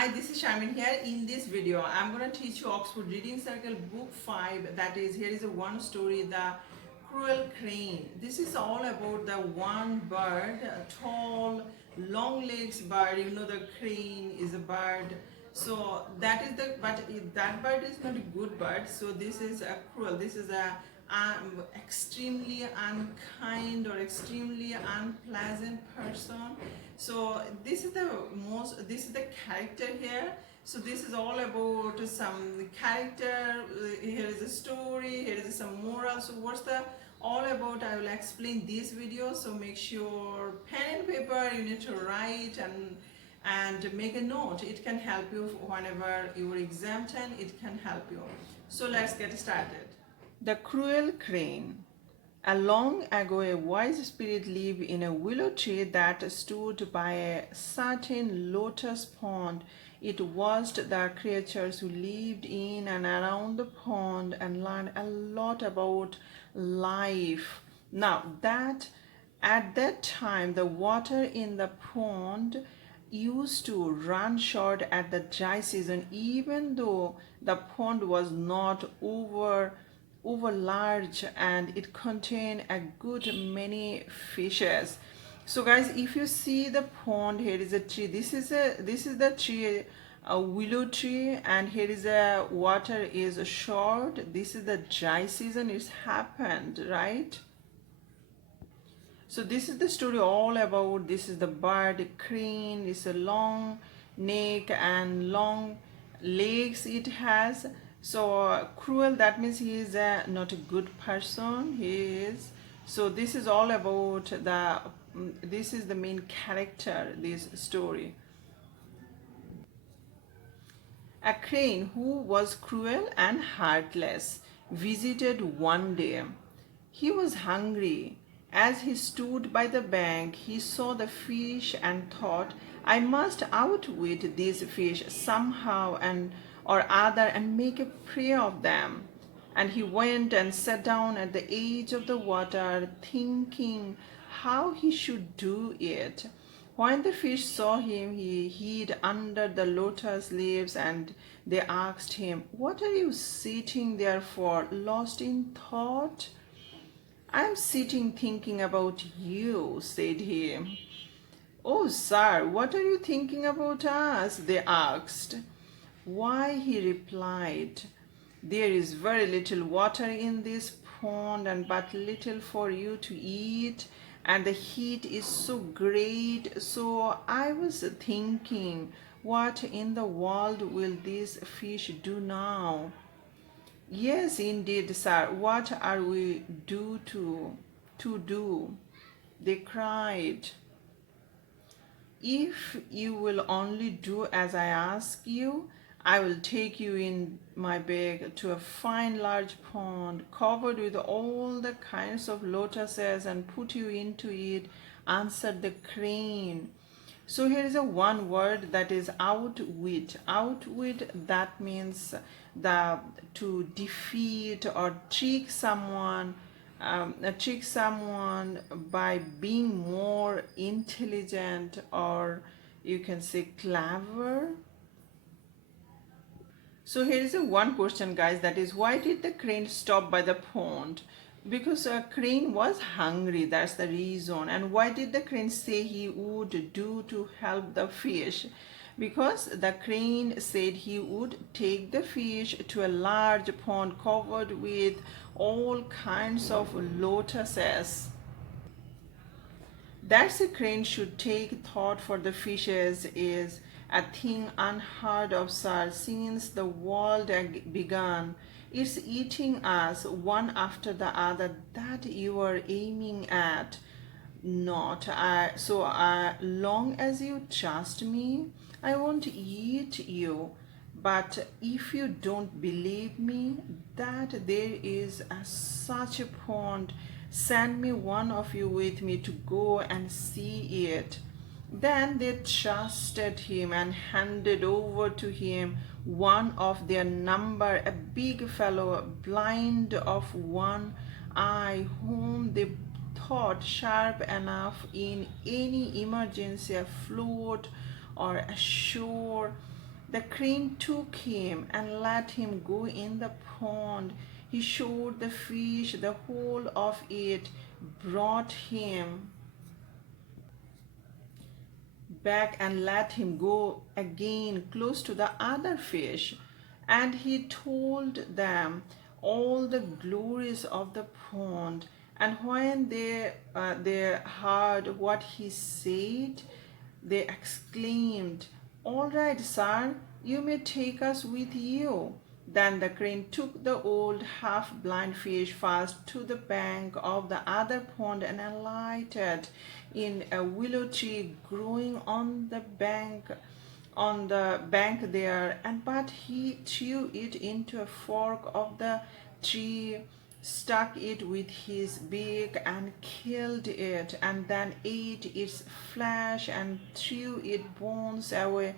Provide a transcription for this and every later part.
Hi, this is Sharmin here. In this video, I'm going to teach you Oxford Reading Circle Book 5. That is, here is a one story, The Cruel Crane. This is all about the one bird, a tall, long legs bird. You know the crane is a bird. So that is that bird is not a good bird. So this is a cruel. This is a extremely unkind or extremely unpleasant person. So this is the character here. So this is all about some character. Here is a story, here is some moral. So what's the all about, I will explain this video. So make sure pen and paper, you need to write and make a note. It can help you whenever your exam time, it can help you. So let's get started. The Cruel Crane. A long ago, a wise spirit lived in a willow tree that stood by a certain lotus pond. It watched the creatures who lived in and around the pond and learned a lot about life. Now, that at that time, the water in the pond used to run short at the dry season, even though the pond was not over large and it contained a good many fishes. So guys, if you see the pond, here is a tree. This is the tree, a willow tree, and here is a water is short. This is the dry season. It's happened, right? So this is the story all about. This is the bird crane. It's a long neck and long legs it has. So cruel, that means he is not a good person. He is. So this is all about this is the main character, this story. A crane who was cruel and heartless visited one day. He was hungry. As he stood by the bank, he saw the fish and thought, I must outwit these fish somehow and or other and make a prey of them. And he went and sat down at the edge of the water, thinking how he should do it. When the fish saw him, he hid under the lotus leaves, and they asked him, What are you sitting there for, lost in thought? I am sitting thinking about you, said he. Oh, sir, what are you thinking about us? They asked. Why, he replied, there is very little water in this pond and but little for you to eat, and the heat is so great. So I was thinking, what in the world will this fish do now? Yes, indeed, sir. What are we to do? They cried. If you will only do as I ask you, I will take you in my bag to a fine large pond covered with all the kinds of lotuses and put you into it, answered the crane. So here is a one word, that is outwit. Outwit, that means the to defeat or trick someone by being more intelligent, or you can say clever. So here is a one question, guys, that is, why did the crane stop by the pond? Because a crane was hungry, that's the reason. And why did the crane say he would do to help the fish? Because the crane said he would take the fish to a large pond covered with all kinds of lotuses. That a crane should take thought for the fishes is a thing unheard of, sir, since the world began. It's eating us one after the other that you are aiming at. Not so long as you trust me, I won't eat you. But if you don't believe me that there is such a pond, send me one of you with me to go and see it. Then they trusted him and handed over to him one of their number, a big fellow, blind of one eye, whom they thought sharp enough in any emergency afloat or ashore. The crane took him and let him go in the pond. He showed the fish the whole of it, brought him back and let him go again close to the other fish. And he told them all the glories of the pond. And when they heard what he said, they exclaimed, "All right, sir, you may take us with you." Then the crane took the old half-blind fish fast to the bank of the other pond and alighted in a willow tree growing on the bank there, and but he threw it into a fork of the tree, stuck it with his beak and killed it, and then ate its flesh and threw its bones away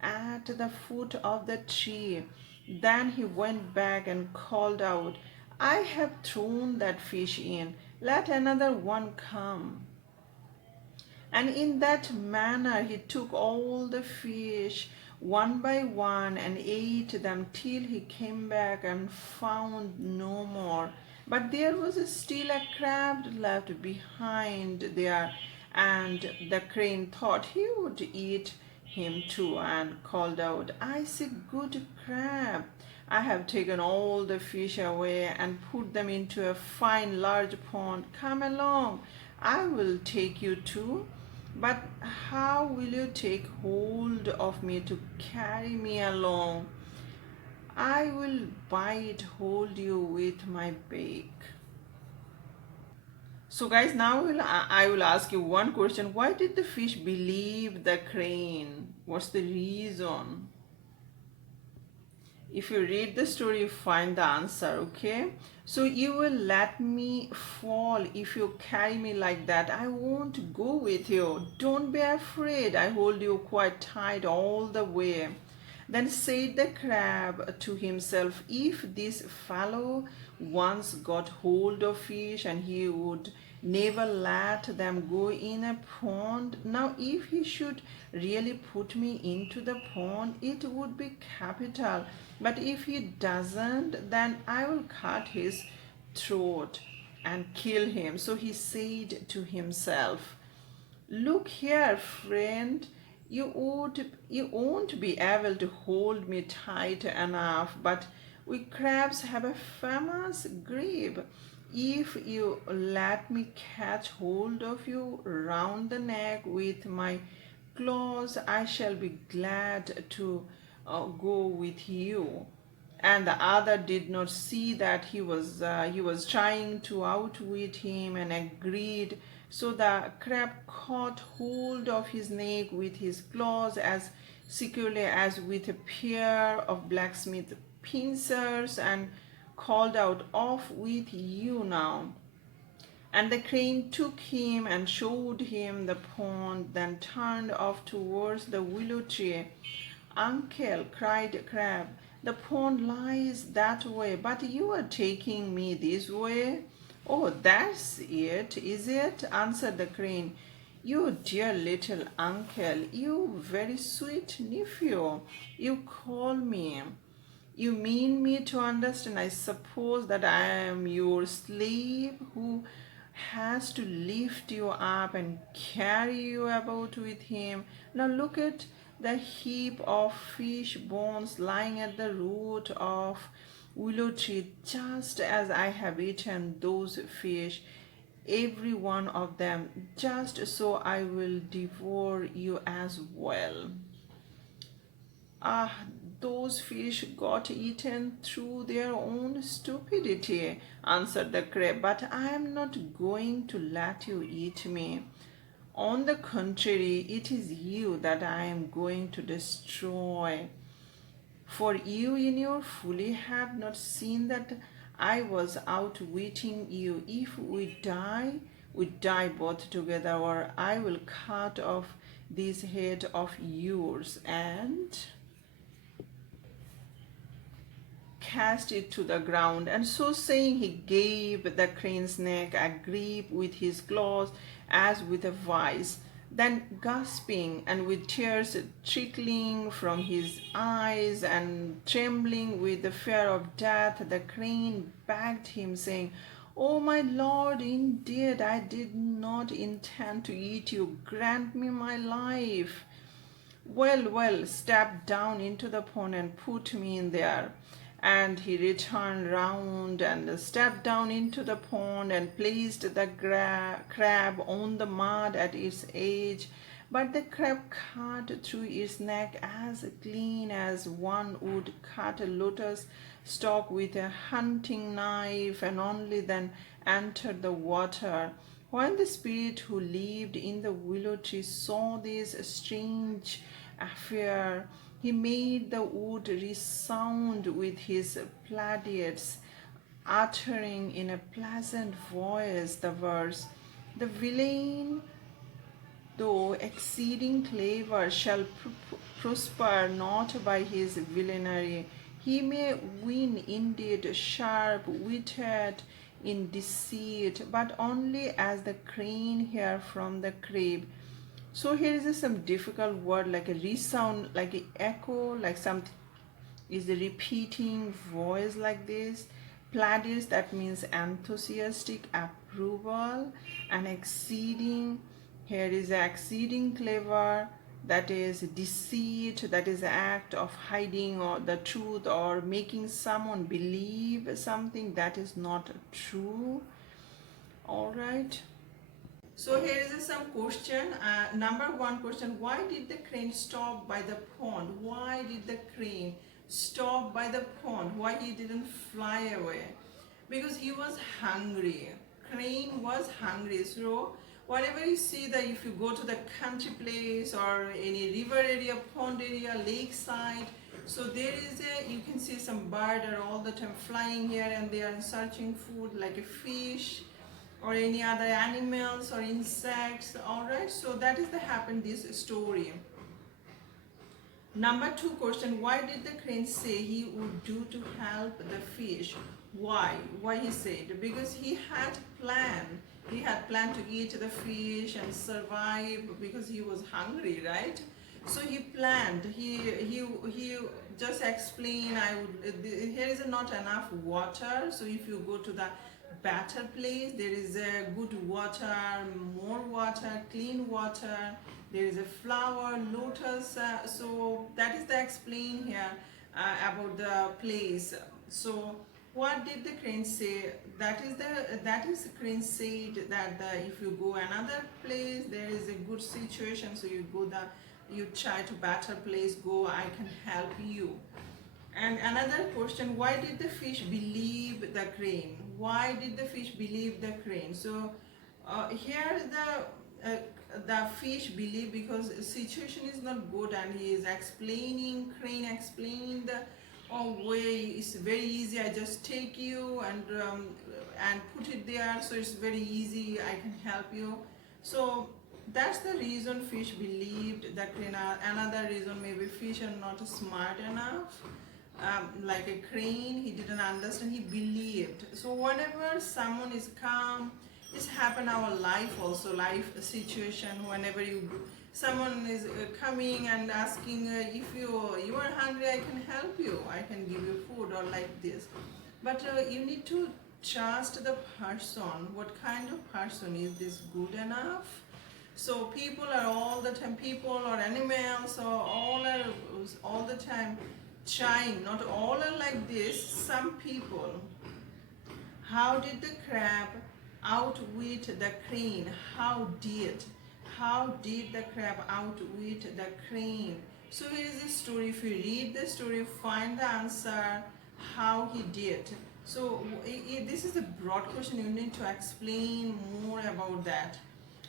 at the foot of the tree. Then he went back and called out, "I have thrown that fish in, let another one come." And in that manner he took all the fish one by one and ate them till he came back and found no more. But there was still a crab left behind there, and the crane thought he would eat him too, and called out, "I say, good crab, I have taken all the fish away and put them into a fine large pond. Come along, I will take you too. But how will you take hold of me to carry me along? I will hold you with my beak." So guys, now I will ask you one question. Why did the fish believe the crane? What's the reason? If you read the story, you find the answer, okay? So you will let me fall if you carry me like that. I won't go with you. Don't be afraid. I hold you quite tight all the way. Then said the crab to himself, "If this fellow once got hold of fish, and he would never let them go in a pond. Now if he should really put me into the pond, it would be capital. But if he doesn't, then I will cut his throat and kill him." So he said to himself, "Look here, friend, you won't be able to hold me tight enough, but we crabs have a famous grip. If you let me catch hold of you round the neck with my claws, I shall be glad to go with you." And the other did not see that he was trying to outwit him, and agreed. So the crab caught hold of his neck with his claws as securely as with a pair of blacksmith pincers, and called out, "Off with you now." And the crane took him and showed him the pond, then turned off towards the willow tree. "Uncle," cried Crab, "the pond lies that way, but you are taking me this way." "Oh, that's it, is it?" answered the crane. "You dear little uncle, you very sweet nephew, you call me. You mean me to understand, I suppose, that I am your slave who has to lift you up and carry you about with him. Now look at the heap of fish bones lying at the root of willow tree, just as I have eaten those fish, every one of them, just so I will devour you as well." "Ah, those fish got eaten through their own stupidity," answered the crab, "but I am not going to let you eat me. On the contrary, it is you that I am going to destroy. For you in your folly have not seen that I was outwitting you. If we die both together, or I will cut off this head of yours and cast it to the ground." And so saying, he gave the crane's neck a grip with his claws as with a vice. Then, gasping and with tears trickling from his eyes and trembling with the fear of death, the crane begged him, saying, "Oh, my lord, indeed I did not intend to eat you. Grant me my life." "Well, well, step down into the pond and put me in there." And he returned round and stepped down into the pond and placed the crab on the mud at its edge. But the crab cut through its neck as clean as one would cut a lotus stalk with a hunting knife, and only then entered the water. When the spirit who lived in the willow tree saw this strange affair, he made the wood resound with his plaudits, uttering in a pleasant voice the verse, "The villain, though exceeding clever, shall prosper not by his villainy. He may win indeed, sharp-witted in deceit, but only as the crane here from the crib." So here is some difficult word like a resound, like an echo, like something is a repeating voice like this. Plaudits, that means enthusiastic approval. And exceeding, here is exceeding clever, that is deceit, that is the act of hiding or the truth or making someone believe something that is not true. All right. So here is some question. Number one question: why did the crane stop by the pond? Why did the crane stop by the pond? Why he didn't fly away? Because he was hungry. Crane was hungry. So whatever you see, that if you go to the country place or any river area, pond area, lakeside, so there is you can see some bird are all the time flying here and they are searching food like a fish or any other animals or insects. All right, so that is the happen this story. Number two question: why did the crane say he would do to help the fish? Why he said? Because he had planned. He had planned to eat the fish and survive because he was hungry, right? So he planned. He just explained. Here is not enough water. So if you go to the better place, there is a good water, more water, clean water. There is a flower, lotus. So that is the explain here about the place. So what did the crane say? That is the crane said that if you go another place, there is a good situation. So you go you try to better place. Go, I can help you. And another question: why did the fish believe the crane? Why did the fish believe the crane? So here the fish believe because the situation is not good, and he is explaining, crane explaining the way it's very easy. I just take you and put it there, so it's very easy. I can help you. So that's the reason fish believed the crane. Another reason, maybe fish are not smart enough. Like a crane, he didn't understand, he believed. So whenever someone is calm, this happen our life also, life situation. Whenever someone is coming and asking if you are hungry, I can help you, I can give you food or like this. But you need to trust the person. What kind of person is this? Good enough? So people are all the time, people or animals or all are all the time trying. Not all are like this. Some people. How did the crab outwit the crane? How did the crab outwit the crane? So here is the story. If you read the story, find the answer how he did. So this is a broad question. You need to explain more about that.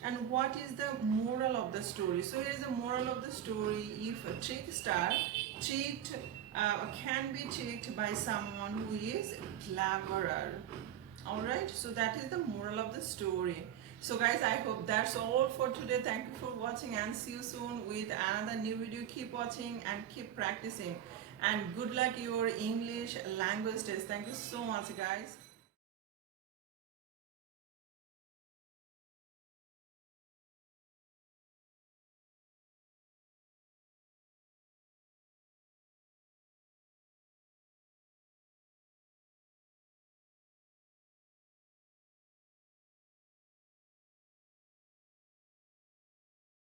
And what is the moral of the story? So here is the moral of the story. If a trickster can be tricked by someone who is cleverer. Alright, so that is the moral of the story. So guys, I hope that's all for today. Thank you for watching and see you soon with another new video. Keep watching and keep practicing. And good luck your English language test. Thank you so much guys.